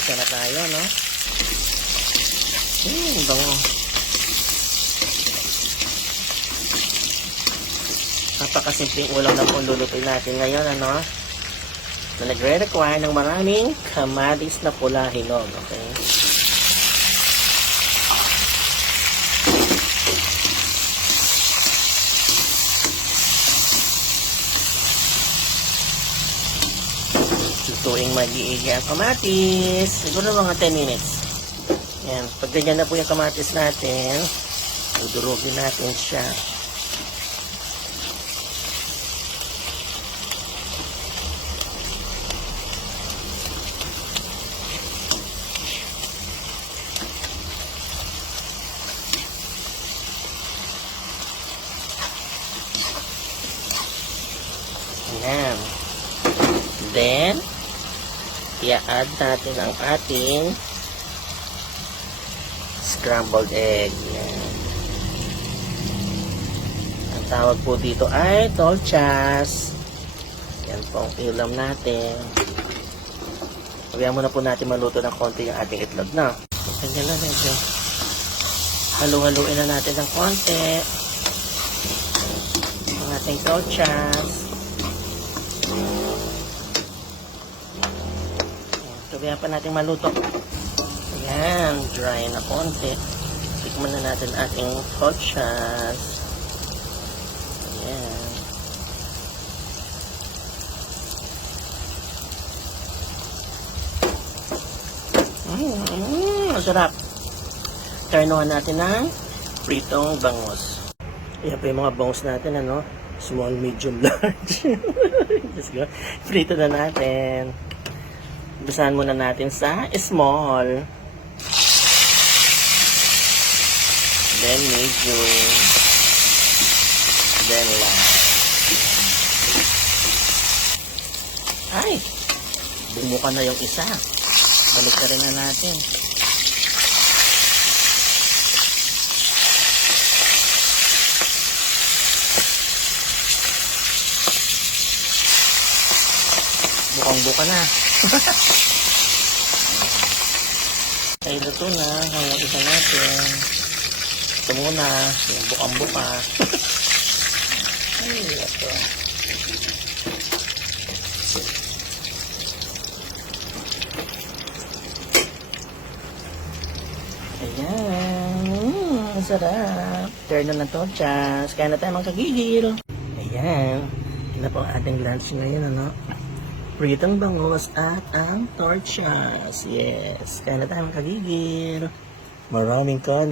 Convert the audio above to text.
Isa na tayo, no? Hmm, bango. Napakasimpleng ulam na po lulutuin natin ngayon, ano? Na nagre-require ng maraming kamatis na pula hinog, okay? Lutuing mag-iigi ang kamatis. Siguro mga 10 minutes. Yan. Pag ganyan na po yung kamatis natin, dudurugin natin siya. Ayan. Then, i-add natin ang ating scrambled egg. Yan. Ang tawag po dito ay tolchas. Yan po ang ulam natin. Sabihan muna po natin maluto ng konti yung ating itlog na. Ganyan na medyo. Halu-haluin na natin ng konti. Ang ating tolchas. Sabihan pa natin maluto. Ayan, dry na konti. Tikman na natin ating tolchas. Ayan. Mmm, masarap. Turnuhan natin ng pritong bangus. Ayan pa yung mga bangus natin, ano? Small, medium, large. Let's go. Prito na natin. Basahan muna natin sa small. Then medium. Then large. Ay! Bumuka na yung isa. Balik na rin na natin. Bukang buka na. Ay, luto na. Hanggang isa natin. Ito muna. Yung bukang buka. Ay, ito. Ayan. Mm, sarap. Turn na na to, Chas. Kaya na tayo magkagigil. Ayan. Yan na po ang ating lunch ngayon, ano? Pritong bangus at ang torchas. Yes. Kaya na tayo magkagigil. Maraming kanin.